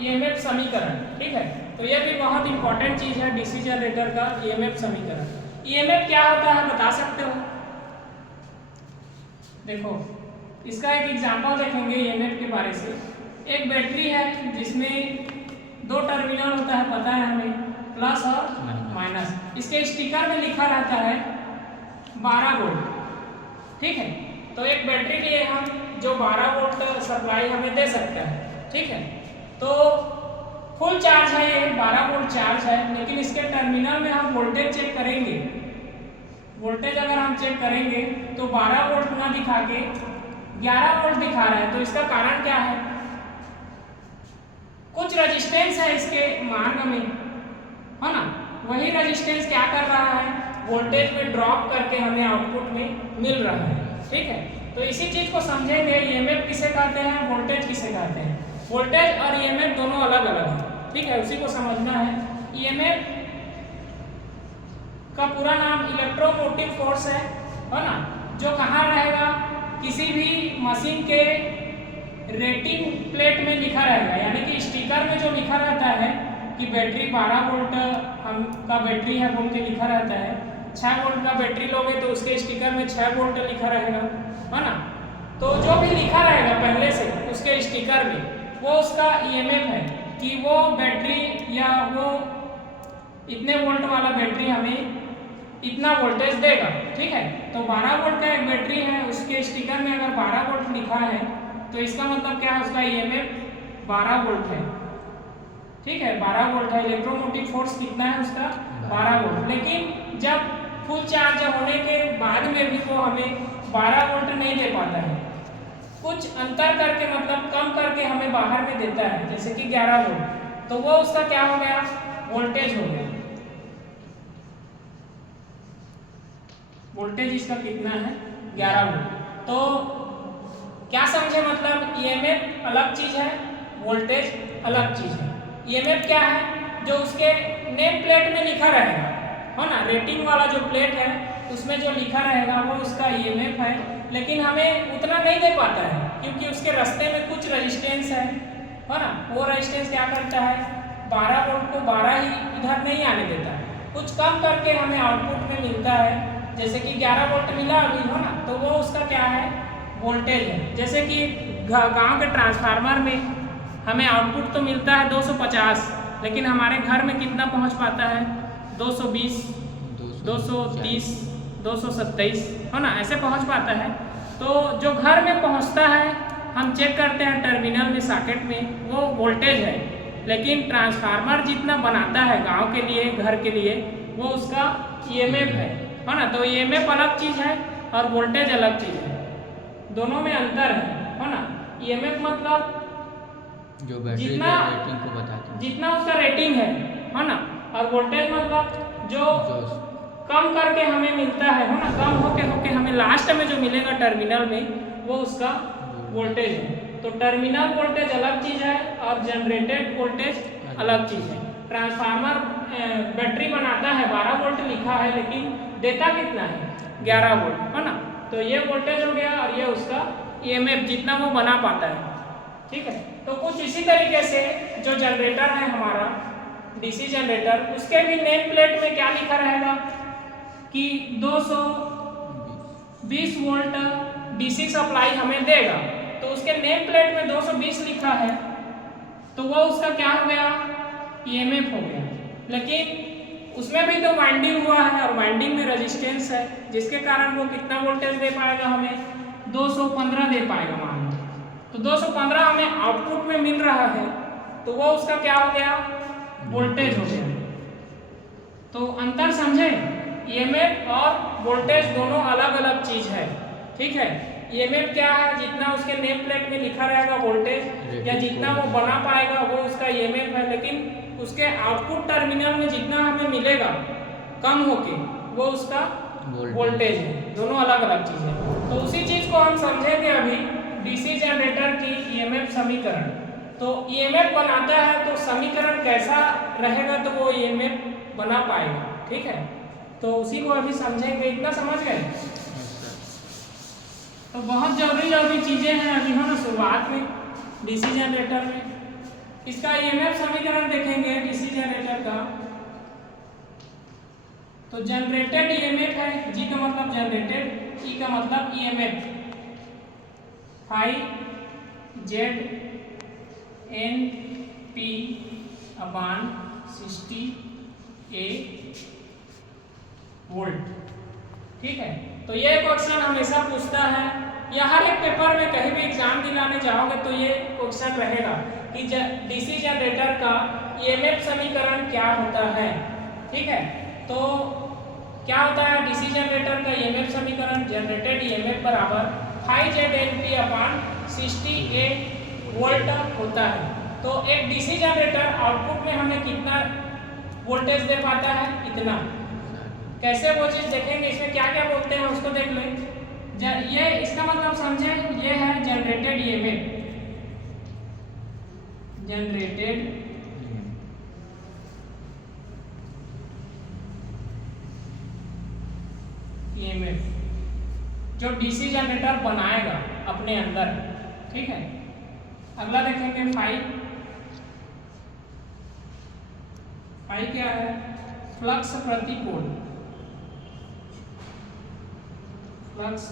EMF समीकरण। ठीक है, तो ये भी बहुत इंपॉर्टेंट चीज है डीसी जनरेटर का ईएमएफ समीकरण। ईएमएफ क्या होता है बता सकते हो? देखो इसका एक एग्जांपल देखेंगे ईएमएफ के बारे से। एक बैटरी है जिसमें दो टर्मिनल होता है, पता है हमें, प्लस और माइनस। इसके स्टिकर में लिखा रहता है 12 वोल्ट। ठीक है, तो एक बैटरी लिए हम जो 12 वोल्ट सप्लाई हमें दे सकता है। ठीक है, तो फुल चार्ज है, ये 12 वोल्ट चार्ज है, लेकिन इसके टर्मिनल में हम वोल्टेज चेक करेंगे। वोल्टेज अगर हम चेक करेंगे तो 12 वोल्ट ना दिखा के 11 वोल्ट दिखा रहा है। तो इसका कारण क्या है? कुछ रेजिस्टेंस है इसके मार्ग में, है ना, वही रेजिस्टेंस क्या कर रहा है, वोल्टेज में ड्रॉप करके हमें आउटपुट में मिल रहा है। ठीक है, तो इसी चीज को समझेंगे। ईएमएफ किसे कहते हैं, वोल्टेज किसे कहते हैं। वोल्टेज और ईएमएफ दोनों अलग अलग है। ठीक है, उसी को समझना है। ईएमएफ का पूरा नाम इलेक्ट्रोमोटिव फोर्स है ना, जो कहाँ रहेगा, किसी भी मशीन के रेटिंग प्लेट में लिखा रहेगा, यानी कि स्टिकर में जो लिखा रहता है कि बैटरी 12 वोल्ट हम का बैटरी है बोल के लिखा रहता है। 6 वोल्ट का बैटरी लोगे तो उसके स्टिकर में 6 वोल्ट लिखा रहेगा, है ना। तो जो भी लिखा रहेगा पहले से उसके स्टिकर में, वो उसका ईएमएफ है कि वो बैटरी या वो इतने वोल्ट वाला बैटरी हमें इतना वोल्टेज देगा। ठीक है, तो 12 वोल्ट का एक बैटरी है, उसके स्टिकर में अगर 12 वोल्ट लिखा है तो इसका मतलब क्या है, उसका ईएमएफ 12 वोल्ट है। ठीक है, 12 वोल्ट है। इलेक्ट्रोमोटिव फोर्स कितना है उसका, 12 वोल्ट। लेकिन जब फुल चार्ज होने के बाद में भी वो हमें 12 वोल्ट नहीं दे पाता है, कुछ अंतर करके, मतलब कम करके हमें बाहर में देता है, जैसे कि 11 वोल्ट। तो वो उसका क्या हो गया, वोल्टेज हो गया। वोल्टेज इसका कितना है, 11 वोल्ट। तो क्या समझे, मतलब ईएमएफ अलग चीज है, वोल्टेज अलग चीज है। ईएमएफ क्या है, जो उसके नेम प्लेट में लिखा रहेगा, है ना, रेटिंग वाला जो प्लेट है उसमें जो लिखा रहेगा वो उसका ईएमएफ है। लेकिन हमें उतना नहीं दे पाता है क्योंकि उसके रास्ते में कुछ रेजिस्टेंस है ना। वो रेजिस्टेंस क्या करता है, 12 वोल्ट को 12 ही इधर नहीं आने देता है, कुछ कम करके हमें आउटपुट में मिलता है। जैसे कि 11 वोल्ट मिला अभी, हो ना, तो वो उसका क्या है, वोल्टेज है। जैसे कि गांव के ट्रांसफार्मर में हमें आउटपुट तो मिलता है 250, लेकिन हमारे घर में कितना पहुंच पाता है, 220, 230, 227, है ना, ऐसे पहुंच पाता है। तो जो घर में पहुंचता है हम चेक करते हैं टर्मिनल में, सॉकेट में, वो वोल्टेज है। लेकिन ट्रांसफार्मर जितना बनाता है गांव के लिए, घर के लिए, वो उसका ईएमएफ है ना। तो ईएमएफ अलग चीज है और वोल्टेज अलग चीज है, दोनों में अंतर है ना। ईएमएफ मतलब जो बैटरी जितना रेटिंग को बताता है, जितना उसका रेटिंग है ना। और वोल्टेज मतलब जो कम करके हमें मिलता है ना, कम होके हमें लास्ट में जो मिलेगा टर्मिनल में, वो उसका वोल्टेज है। तो टर्मिनल वोल्टेज अलग चीज है और जनरेटेड वोल्टेज अलग चीज है। ट्रांसफार्मर बैटरी बनाता है, 12 वोल्ट लिखा है, लेकिन देता कितना है, 11 वोल्ट, है ना। तो ये वोल्टेज हो गया और ये उसका ईएमएफ जितना वो बना पाता है। ठीक है, तो कुछ इसी तरीके से जो जनरेटर है हमारा डीसी जनरेटर, उसके भी नेम प्लेट में क्या लिखा रहेगा कि 220 वोल्ट डीसी सप्लाई हमें देगा। तो उसके नेम प्लेट में 220 लिखा है, तो वो उसका क्या हो गया, ईएमएफ हो गया। लेकिन उसमें भी तो वाइंडिंग हुआ है और वाइंडिंग में रेजिस्टेंस है, जिसके कारण वो कितना वोल्टेज दे पाएगा, हमें 215 दे पाएगा मान लो। तो 215 हमें आउटपुट में मिल रहा है, तो वो उसका क्या हो गया, वोल्टेज हो गया। तो अंतर समझे, ईएमएफ और वोल्टेज दोनों अलग अलग चीज है। ठीक है, ईएमएफ क्या है, जितना उसके नेम प्लेट में लिखा रहेगा वोल्टेज, या जितना वो बना पाएगा वो उसका ईएमएफ है। लेकिन उसके आउटपुट टर्मिनल में जितना हमें मिलेगा कम होके, वो उसका वोल्टेज है। दोनों अलग अलग चीज है। तो उसी चीज को हम समझेंगे अभी, डीसी जनरेटर की ईएमएफ समीकरण। तो ईएमएफ बनाता है तो समीकरण कैसा रहेगा तो वो ईएमएफ बना पाएगा। ठीक है, तो उसी को अभी समझेंगे। इतना समझ गए? तो बहुत जरूरी चीजें हैं अभी, हो ना, शुरुआत में डीसी जनरेटर में। इसका ईएमएफ समीकरण देखेंगे डीसी जनरेटर का, तो जनरेटेड ईएमएफ है, जी का मतलब जनरेटेड, ई का मतलब EMF, phi Z N P upon 60 A volt. ठीक है, तो ये क्वेश्चन हमेशा पूछता है, या हर एक पेपर में कहीं भी एग्जाम दिलाने जाओगे तो ये क्वेश्चन रहेगा कि डीसी जनरेटर का ईएमएफ समीकरण क्या होता है। ठीक है, तो क्या होता है डीसी जनरेटर का ईएमएफ समीकरण, जनरेटेड ईएमएफ बराबर phi Z N P upon 60 A volt होता है। तो एक डीसी जनरेटर आउटपुट में हमें कितना वोल्टेज दे पाता है, इतना। कैसे वो चीज देखेंगे, इसमें क्या क्या बोलते हैं उसको देख लें। ये इसका मतलब समझे, ये है जनरेटेड ईएमएफ, जनरेटेड ईएमएफ जो डीसी जनरेटर बनाएगा अपने अंदर। ठीक है, अगला देखेंगे फाई क्या है, फ्लक्स प्रति पोल, फ्लक्स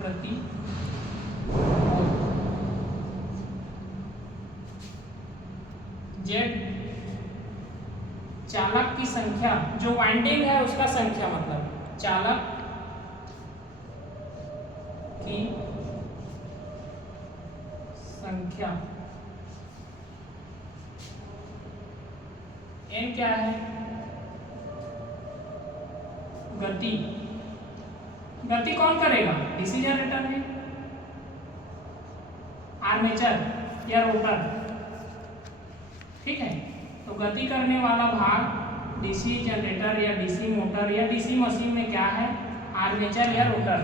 प्रति पोल, जेड चालक की संख्या, जो वाइंडिंग है उसका संख्या, मतलब चालक की संख्या, एन क्या है, गति, गति कौन करेगा डीसी जनरेटर में, आर्मेचर या रोटर। ठीक है, तो गति करने वाला भाग डीसी जनरेटर या डीसी मोटर या डीसी मशीन में क्या है, आर्मेचर या रोटर।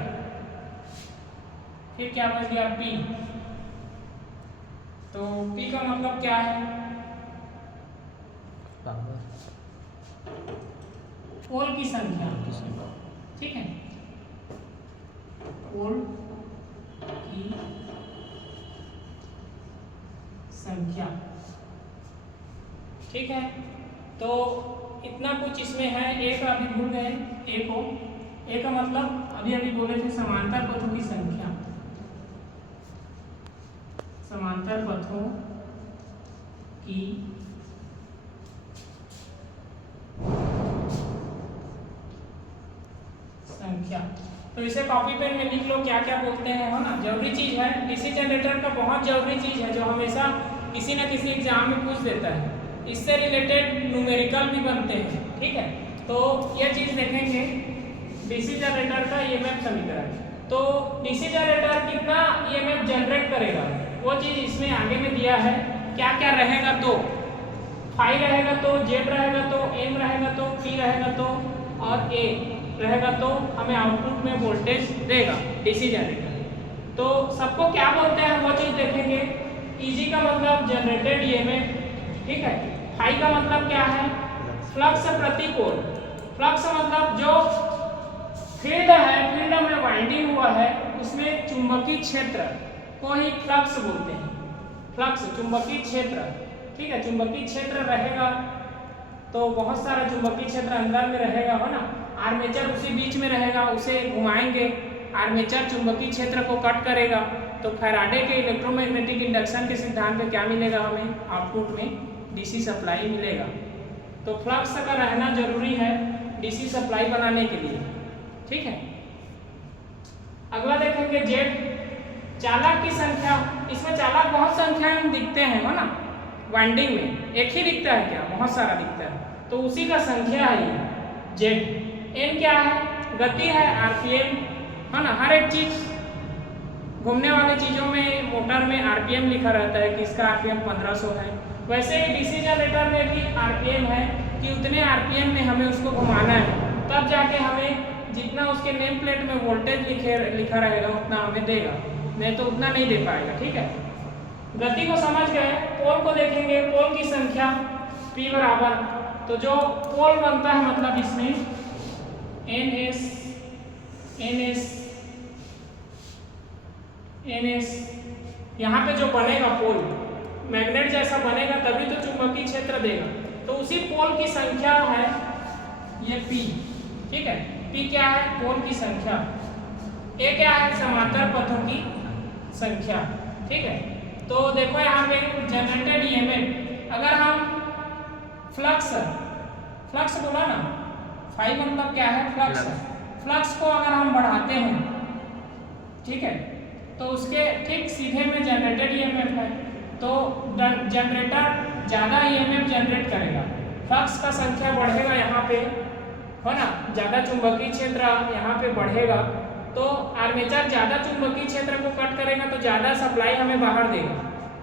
फिर क्या बच गया पी, तो पी का मतलब क्या है, पोल की संख्या। ठीक है, पोल की संख्या। ठीक है, तो इतना कुछ इसमें है। एक अभी भूल गए, ए का मतलब अभी अभी बोले थे समांतर पथों की संख्या, समांतर पथों की संख्या। तो इसे कॉपी पेन में लिख लो क्या क्या बोलते हैं, है ना, जरूरी चीज है। डीसी जनरेटर का बहुत जरूरी चीज है जो हमेशा किसी न किसी एग्जाम में पूछ देता है, इससे रिलेटेड न्यूमेरिकल भी बनते हैं। ठीक है, तो ये चीज देखेंगे डीसी जनरेटर का ईएमएफ समीकरण। तो डीसी जनरेटर कितना ईएमएफ जनरेट करेगा वो चीज इसमें आगे में दिया है, क्या क्या रहेगा, तो फाई रहेगा, तो जेड रहेगा, तो एम रहेगा, तो पी रहेगा, तो और ए रहेगा, तो हमें आउटपुट में वोल्टेज देगा डीसी जनरेटर। तो सबको क्या बोलते हैं वो चीज देखेंगे। ईजी का मतलब जनरेटेड ईएमएफ। ठीक है, फाई का मतलब क्या है, फ्लक्स प्रति पोल। फ्लक्स मतलब जो फील्ड है, फील्ड में वाइंडिंग हुआ है उसमें चुंबकीय क्षेत्र को ही फ्लक्स बोलते हैं। फ्लक्स चुंबकीय क्षेत्र। ठीक है, चुंबकीय क्षेत्र रहेगा तो बहुत सारा चुंबकीय क्षेत्र अंदर में रहेगा, है ना। आर्मेचर उसी बीच में रहेगा, उसे घुमाएंगे, आर्मेचर चुंबकीय क्षेत्र को कट करेगा। तो फैराडे के इलेक्ट्रोमैग्नेटिक इंडक्शन के सिद्धांत में क्या मिलेगा हमें, आउटपुट में डीसी सप्लाई मिलेगा। तो फ्लक्स का रहना जरूरी है डीसी सप्लाई बनाने के लिए। ठीक है, अगला देखेंगे जेड चालक की संख्या। इसमें चालक बहुत संख्या में दिखते हैं, है ना, वाइंडिंग में एक ही दिखता है क्या, बहुत सारा दिखता है, तो उसी का संख्या है ये जेड। एन क्या है, गति है, आरपीएम, है ना। हर एक चीज घूमने वाली चीजों में मोटर में आरपीएम लिखा रहता है कि इसका आरपीएम 1500 है। वैसे ही डीसी जनरेटर में भी आरपीएम है कि उतने आरपीएम में हमें उसको घुमाना है, तब जाके हमें जितना उसके नेम प्लेट में वोल्टेज लिखा रहेगा उतना हमें देगा, नहीं तो उतना नहीं दे पाएगा। ठीक है, गति को समझ गए। पोल को देखेंगे, पोल की संख्या P बराबर, तो जो पोल बनता है मतलब इसमें NS यहाँ पे जो बनेगा पोल मैग्नेट जैसा बनेगा तभी तो चुंबकीय क्षेत्र देगा। तो उसी पोल की संख्या है ये P, ठीक है। P क्या है? पोल की संख्या। A क्या है? समांतर पथों की संख्या, ठीक है। तो देखो यहाँ पे जनरेटेड ईएमएफ, अगर हम फ्लक्स बोला ना, फाई मतलब क्या है? फ्लक्स को अगर हम बढ़ाते हैं, ठीक है, तो उसके ठीक सीधे में जनरेटेड ईएमएफ है, तो जनरेटर ज़्यादा ईएमएफ जनरेट करेगा, फ्लक्स का संख्या बढ़ेगा यहाँ पे, है ना, ज़्यादा चुंबकीय क्षेत्र यहाँ पे बढ़ेगा, तो आर्मेचर ज़्यादा चुंबकीय क्षेत्र को कट करेगा तो ज़्यादा सप्लाई हमें बाहर देगा।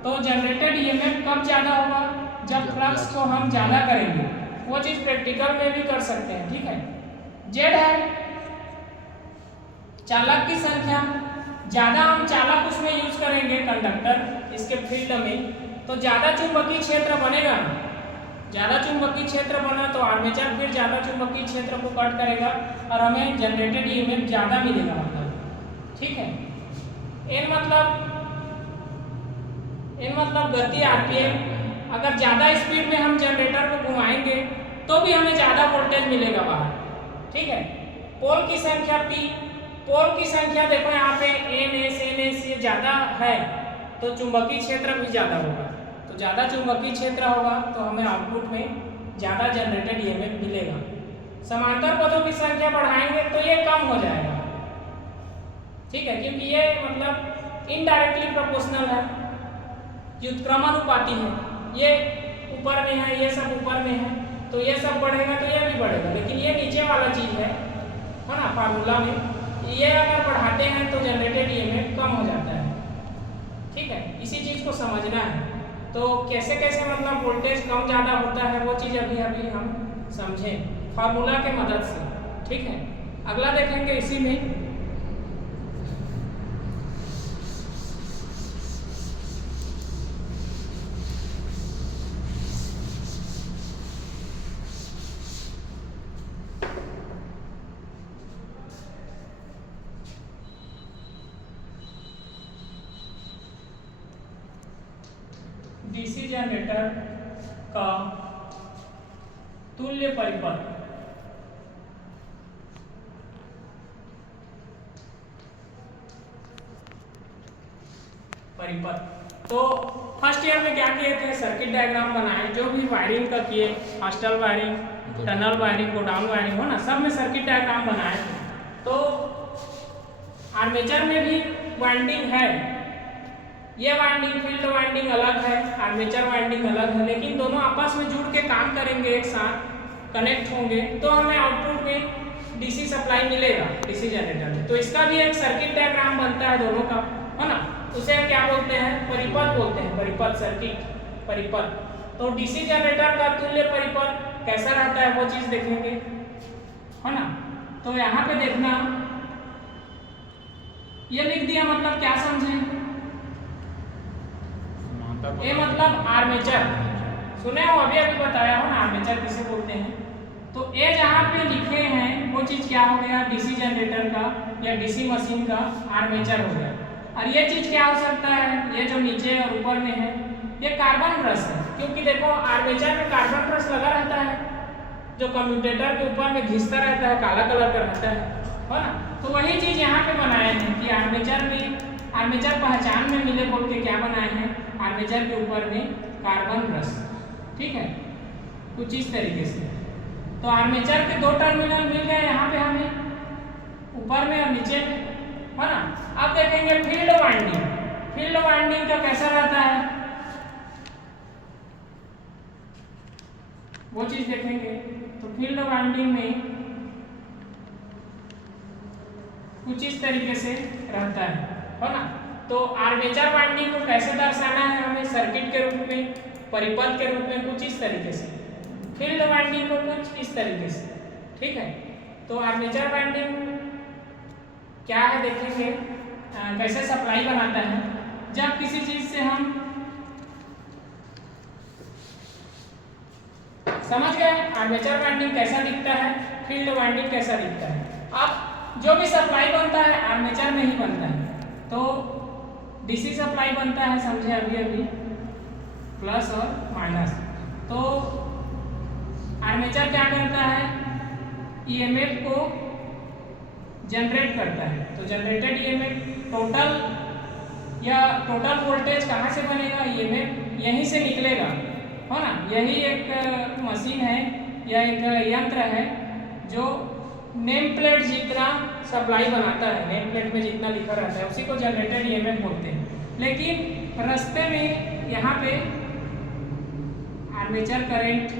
तो जनरेटेड ईएमएफ कब ज़्यादा होगा? जब फ्लक्स को हम ज़्यादा करेंगे। वो चीज़ प्रैक्टिकल में भी कर सकते हैं, ठीक है। जेड है चालक की संख्या, ज़्यादा हम चालक उसमें यूज करेंगे कंडक्टर इसके फील्ड में, तो ज़्यादा चुंबकीय क्षेत्र बनेगा ना, ज़्यादा चुंबकीय क्षेत्र बना तो आर्मेचर फिर ज़्यादा चुंबकीय क्षेत्र को कट करेगा और हमें जनरेटेड ईएमएफ ज़्यादा मिलेगा, मतलब, ठीक है। एन मतलब गति आरपीएम, अगर ज़्यादा स्पीड में हम जनरेटर को घुमाएंगे तो भी हमें ज़्यादा वोल्टेज मिलेगा बाहर, ठीक है। पोल की संख्या P, पोल की संख्या देखो यहाँ पे NS ये ज़्यादा है तो चुंबकीय क्षेत्र भी ज़्यादा होगा, तो ज़्यादा चुंबकीय क्षेत्र होगा तो हमें आउटपुट में ज़्यादा जनरेटेड ईएमएफ मिलेगा। समांतर पथों की संख्या बढ़ाएंगे तो ये कम हो जाएगा, ठीक है, क्योंकि ये मतलब इनडायरेक्टली प्रोपोर्शनल है, व्युत्क्रमानुपाती है, ये ऊपर में है, ये सब ऊपर में है, तो ये सब बढ़ेगा तो ये भी बढ़ेगा, लेकिन ये नीचे वाला चीज़ है ना फार्मूला में, ये अगर बढ़ाते हैं तो जनरेटेड ईएमएफ कम हो जाता है, ठीक है। इसी चीज़ को समझना है। तो कैसे कैसे मतलब वोल्टेज कम ज़्यादा होता है वो चीज़ अभी हम समझें फार्मूला के मदद से, ठीक है। अगला देखेंगे इसी में, डीसी जनरेटर का तुल्य परिपथ। तो फर्स्ट ईयर में क्या किए थे? सर्किट डायग्राम बनाए, जो भी वायरिंग का किए, hostel wiring, tunnel wiring, godown wiring हो ना, सब में सर्किट डायग्राम बनाए। तो आर्मेचर में भी वाइंडिंग है, ये वाइंडिंग फील्ड वाइंडिंग अलग है, आर्मेचर वाइंडिंग अलग है, लेकिन दोनों आपस में जुड़ के काम करेंगे, एक साथ कनेक्ट होंगे तो हमें आउटपुट में डीसी सप्लाई मिलेगा डीसी जनरेटर में। तो इसका भी एक सर्किट डायग्राम बनता है दोनों का, है ना, उसे क्या बोलते हैं? परिपथ बोलते हैं, परिपथ, सर्किट परिपथ। तो डीसी जनरेटर का तुल्य परिपथ कैसा रहता है वो चीज देखेंगे, है ना। तो यहाँ पे देखना, ये लिख दिया, मतलब क्या समझे? ये मतलब आर्मेचर, सुने हो, अभी बताया हो ना आर्मेचर किसे बोलते हैं। तो ये जहाँ पे लिखे हैं वो चीज क्या हो गया? डीसी जनरेटर का या डीसी मशीन का आर्मेचर हो गया। और ये चीज क्या हो सकता है? ये जो नीचे और ऊपर में है ये कार्बन ब्रश है, क्योंकि देखो आर्मेचर में कार्बन ब्रश लगा रहता है जो कम्यूटेटर के ऊपर में घिसता रहता है, काला कलर का रहता है ना। तो वही चीज यहाँ पे बनाए हैं कि आर्मेचर में, आर्मेचर पहचान में मिले बोल के क्या बनाए हैं? आर्मेचर के ऊपर में कार्बन ब्रश, ठीक है, कुछ इस तरीके से। तो आर्मेचर के दो टर्मिनल मिल गए यहाँ पे हमें, ऊपर में और नीचे में, है ना। अब देखेंगे फील्ड वाइंडिंग। फील्ड वाइंडिंग का कैसा रहता है वो चीज देखेंगे। तो फील्ड वाइंडिंग में कुछ इस तरीके से रहता है ना। तो आर्मेचर वाइंडिंग को कैसे दर्शाना है हमें? सर्किट के रूप में, परिपथ के रूप में, कुछ इस तरीके से। फील्ड वाइंडिंग को कुछ इस तरीके से, ठीक है। तो आर्मेचर वाइंडिंग क्या है देखेंगे, कैसे सप्लाई बनाता है। जब किसी चीज से हम समझ गए आर्मेचर वाइंडिंग कैसा दिखता है, फील्ड वाइंडिंग कैसा दिखता है। अब जो भी सप्लाई बनता है आर्मेचर में ही बनता है। तो डीसी सप्लाई बनता है, समझे अभी अभी, प्लस और माइनस। तो आर्मेचर क्या करता है, ईएमएफ को जनरेट करता है। तो जनरेटेड ईएमएफ टोटल वोल्टेज कहाँ से बनेगा, ईएमएफ यहीं से निकलेगा, है ना। यही एक मशीन है या एक यंत्र है जो नेम प्लेट जितना सप्लाई बनाता है, नेम प्लेट में जितना लिखा रहता है उसी को जनरेटेड ईएमएफ बोलते हैं। लेकिन रास्ते में यहाँ पे आर्मेचर करंट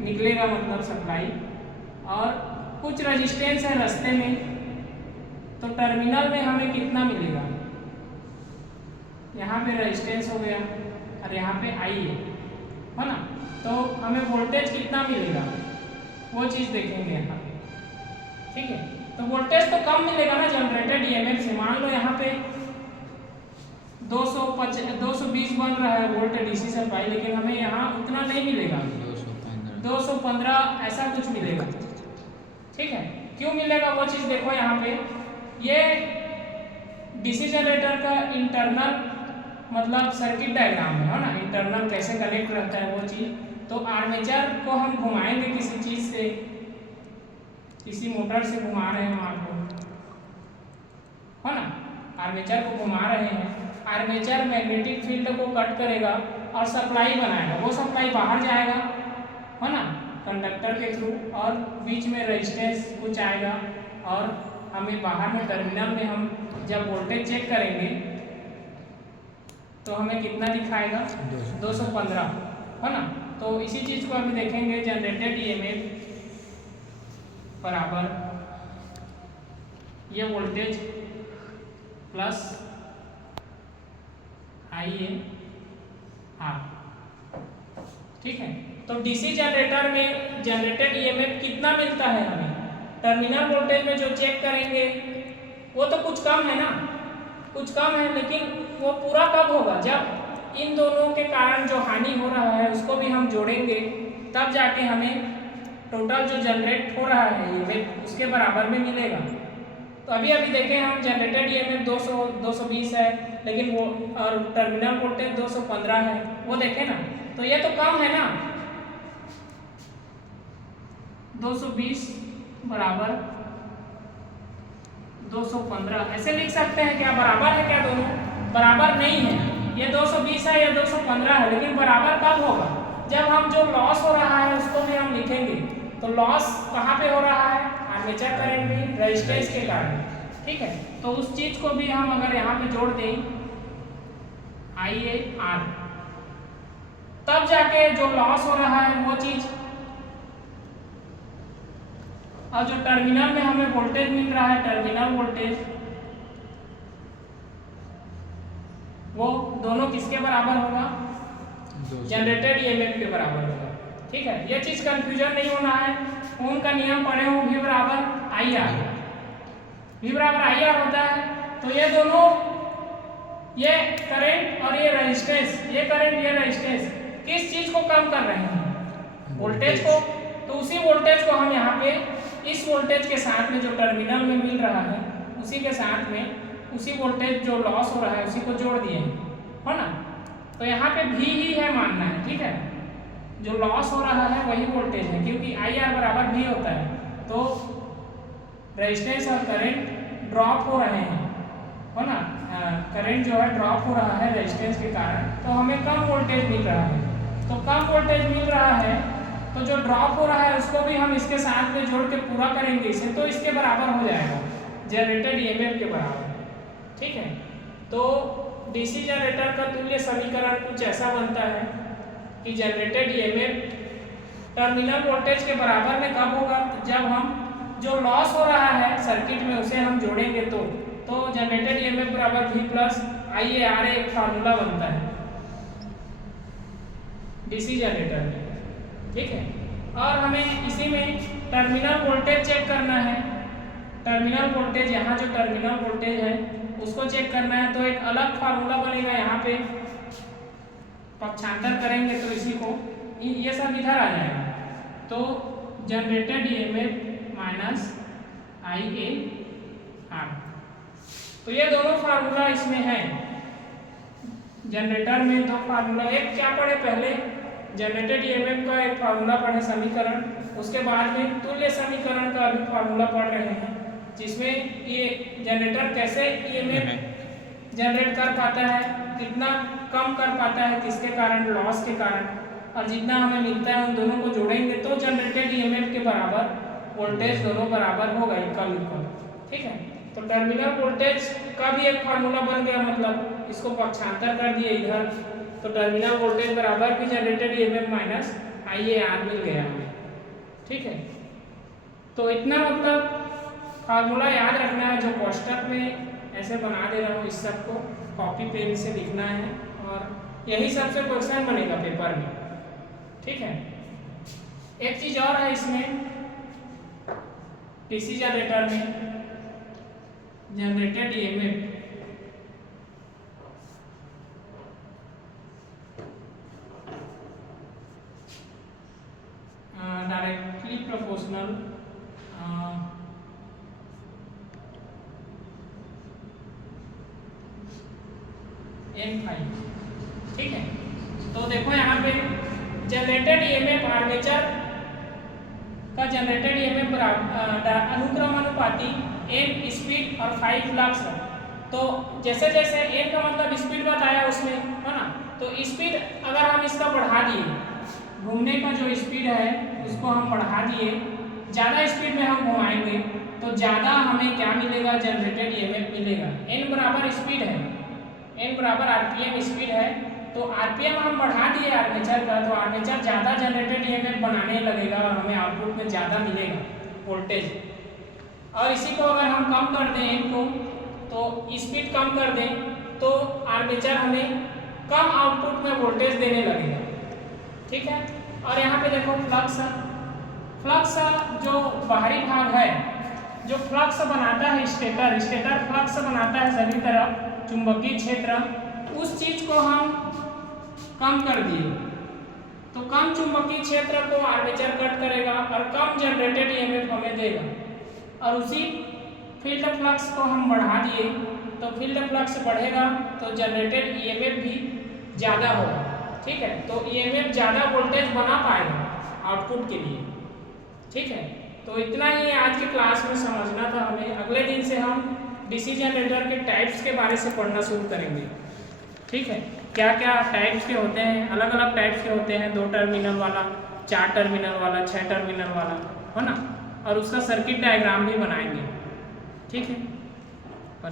निकलेगा, मतलब सप्लाई, और कुछ रेजिस्टेंस है रास्ते में, तो टर्मिनल में हमें कितना मिलेगा, यहाँ पे रेजिस्टेंस हो गया और यहाँ पे आई है ना। तो हमें वोल्टेज कितना मिलेगा वो चीज़ देखेंगे यहाँ पे, ठीक है। तो वोल्टेज तो कम मिलेगा ना जनरेटेड ईएमएफ से। मान लो यहाँ पे 220 बन रहा है वोल्ट डीसी सप्लाई, लेकिन हमें यहाँ उतना नहीं मिलेगा, 215 ऐसा कुछ मिलेगा, ठीक है। क्यों मिलेगा वो चीज़ देखो यहाँ पे। ये डीसी जनरेटर का इंटरनल मतलब सर्किट डायग्राम है ना, इंटरनल कैसे कनेक्ट रहता है वो चीज़। तो आर्मेचर को हम घुमाएंगे किसी चीज़ से, किसी मोटर से घुमा रहे हैं मान लो, है ना, आर्मेचर को घुमा रहे हैं। आर्मेचर मैग्नेटिक फील्ड को कट करेगा और सप्लाई बनाएगा, वो सप्लाई बाहर जाएगा, है ना, कंडक्टर के थ्रू, और बीच में रेजिस्टेंस कुछ आएगा, और हमें बाहर में टर्मिनल में हम जब वोल्टेज चेक करेंगे तो हमें कितना दिखाएगा, 215, है ना। तो इसी चीज़ को अभी देखेंगे। जनरेटेड ईएमएफ बराबर ये वोल्टेज प्लस IA R, ठीक है। तो डीसी जनरेटर में जनरेटेड ईएमएफ कितना मिलता है हमें, टर्मिनल वोल्टेज में जो चेक करेंगे वो तो कुछ कम है ना, कुछ कम है, लेकिन वो पूरा कब होगा, जब इन दोनों के कारण जो हानि हो रहा है उसको भी हम जोड़ेंगे, तब जाके हमें टोटल जो जनरेट हो रहा है ईएमएफ उसके बराबर में मिलेगा। तो अभी देखें हम, जनरेटेड ईएमएफ 220 है, लेकिन वो और टर्मिनल वोल्टेज 215 है, वो देखें ना, तो ये तो कम है ना, 220 बराबर 215 ऐसे लिख सकते हैं क्या, बराबर है क्या, दोनों बराबर नहीं है, ये 220 है या 215 है, लेकिन बराबर कब होगा, जब हम जो लॉस हो रहा है उसको भी हम लिखेंगे। तो लॉस कहाँ पे हो रहा है, आर्मेचर करंट में रेजिस्टेंस के कारण, ठीक है। तो उस चीज़ को भी हम अगर यहाँ पे जोड़ दें IA R, तब जाके जो लॉस हो रहा है वो चीज़, और जो टर्मिनल में हमें वोल्टेज मिल रहा है, टर्मिनल वोल्टेज, वो दोनों किसके बराबर होगा, जनरेटेड ईएमएफ के बराबर होगा, ठीक है। ये चीज़ कंफ्यूजन नहीं होना है। ओम का नियम पढ़े हो, V बराबर IR, V बराबर IR होता है। तो ये दोनों, ये करंट और ये रेजिस्टेंस, ये करंट ये रेजिस्टेंस किस चीज़ को कम कर रहे हैं, वोल्टेज को। तो उसी वोल्टेज को हम यहाँ पे इस वोल्टेज के साथ में जो टर्मिनल में मिल रहा है उसी के साथ में उसी वोल्टेज जो लॉस हो रहा है उसी को जोड़ दिए हैं, है ना। तो यहाँ पे भी ही है मानना है, ठीक है, जो लॉस हो रहा है वही वोल्टेज है, क्योंकि IR बराबर भी होता है। तो रेजिस्टेंस और करंट ड्रॉप हो रहे हैं, है ना, करंट जो है ड्रॉप हो रहा है रेजिस्टेंस के कारण, तो हमें कम वोल्टेज मिल रहा है। तो कम वोल्टेज मिल रहा है तो जो ड्रॉप हो रहा है उसको भी हम इसके साथ में जोड़ के पूरा करेंगे इसे, तो इसके बराबर हो जाएगा जनरेटेड ईएमएफ के बराबर, ठीक है। तो डीसी जनरेटर का तुल्य समीकरण कुछ ऐसा बनता है कि जनरेटेड ईएमएफ टर्मिनल वोल्टेज के बराबर में कब होगा, जब हम जो लॉस हो रहा है सर्किट में उसे हम जोड़ेंगे। तो जनरेटेड ईएमएफ बराबर V प्लस IAR एक फार्मूला बनता है डीसी जनरेटर में, ठीक है। और हमें इसी में टर्मिनल वोल्टेज चेक करना है, टर्मिनल वोल्टेज, यहाँ जो टर्मिनल वोल्टेज है उसको चेक करना है। तो एक अलग फार्मूला बनेगा, यहाँ पे पक्षांतर करेंगे तो इसी को, ये सब इधर आ जाएगा। तो जनरेटेड ईएमएफ माइनस IAR, तो ये दोनों फार्मूला इसमें है। जनरेटर में दो फार्मूला, एक क्या पढ़े पहले, जनरेटेड ईएमएफ का एक फार्मूला पढ़े समीकरण, उसके बाद में तुल्य समीकरण का अभी फार्मूला पढ़ रहे हैं, जिसमें ये जनरेटर कैसे ईएमएफ जनरेट कर पाता है, कितना कम कर पाता है, किसके कारण, लॉस के कारण, और जितना हमें मिलता है उन दोनों को जोड़ेंगे तो जनरेटेड ईएमएफ के बराबर वोल्टेज दोनों बराबर होगा, इक्वल इक्वल। ठीक है, तो टर्मिनल वोल्टेज का भी एक फार्मूला बन गया, मतलब इसको पक्षांतर कर दिए इधर, तो टर्मिनल वोल्टेज बराबर भी जनरेटेड ईएमएफ माइनस IAR मिल गया हमें। ठीक है, तो इतना मतलब फार्मूला याद रखना है, जो कोष्टक में ऐसे बना दे रहा हूँ, इस सब को कॉपी पेन से लिखना है और यही सबसे क्वेश्चन बनेगा पेपर में। ठीक है, एक चीज और है इसमें, डीसी जनरेटर में generated EMF directly proportional N5। ठीक है, तो देखो यहाँ पे जनरेटेड ईएमएफ आर्मेचर का जनरेटेड ईएमएफ अनुक्रम अनुपाती N स्पीड और 5 फ्लक्स है। तो जैसे जैसे N का मतलब स्पीड बताया उसमें, है ना, तो स्पीड अगर हम इसका बढ़ा दिए, घूमने का जो स्पीड है उसको हम बढ़ा दिए, ज़्यादा स्पीड में हम घुमाएंगे तो ज़्यादा हमें क्या मिलेगा, जनरेटेड ईएमएफ मिलेगा। N बराबर स्पीड है, N बराबर RPM स्पीड है, तो RPM हम बढ़ा दिए आर्मेचर का, तो आर्मेचर ज़्यादा जनरेटेड ईएमएफ बनाने लगेगा और हमें आउटपुट में ज़्यादा मिलेगा वोल्टेज। और इसी को अगर हम कम कर दें N को, तो स्पीड कम कर दें तो आर्मेचर हमें कम आउटपुट में वोल्टेज देने लगेगा। ठीक है, और यहाँ पे देखो फ्लक्स, फ्लक्स जो बाहरी भाग है, जो फ्लक्स बनाता है स्टेटर, स्टेटर फ्लक्स बनाता है सभी तरफ, चुंबकीय क्षेत्र, उस चीज को हम कम कर दिए, तो कम चुंबकीय क्षेत्र को आर्मेचर कट करेगा और कम जनरेटेड ईएमएफ हमें देगा। और उसी फील्ड फ्लक्स को हम बढ़ा दिए, तो फील्ड फ्लक्स बढ़ेगा तो जनरेटेड ईएमएफ भी ज़्यादा होगा। ठीक है, तो ईएमएफ ज़्यादा वोल्टेज बना पाएगा आउटपुट के लिए। ठीक है, तो इतना ही आज की क्लास में समझना था हमें। अगले दिन से हम डीसी जनरेटर के टाइप्स के बारे से पढ़ना शुरू करेंगे। ठीक है, क्या क्या टाइप्स के होते हैं, अलग अलग टाइप्स के होते हैं, 2 टर्मिनल वाला, 4 टर्मिनल वाला, 6 टर्मिनल वाला, है ना, और उसका सर्किट डायग्राम भी बनाएंगे। ठीक है, पर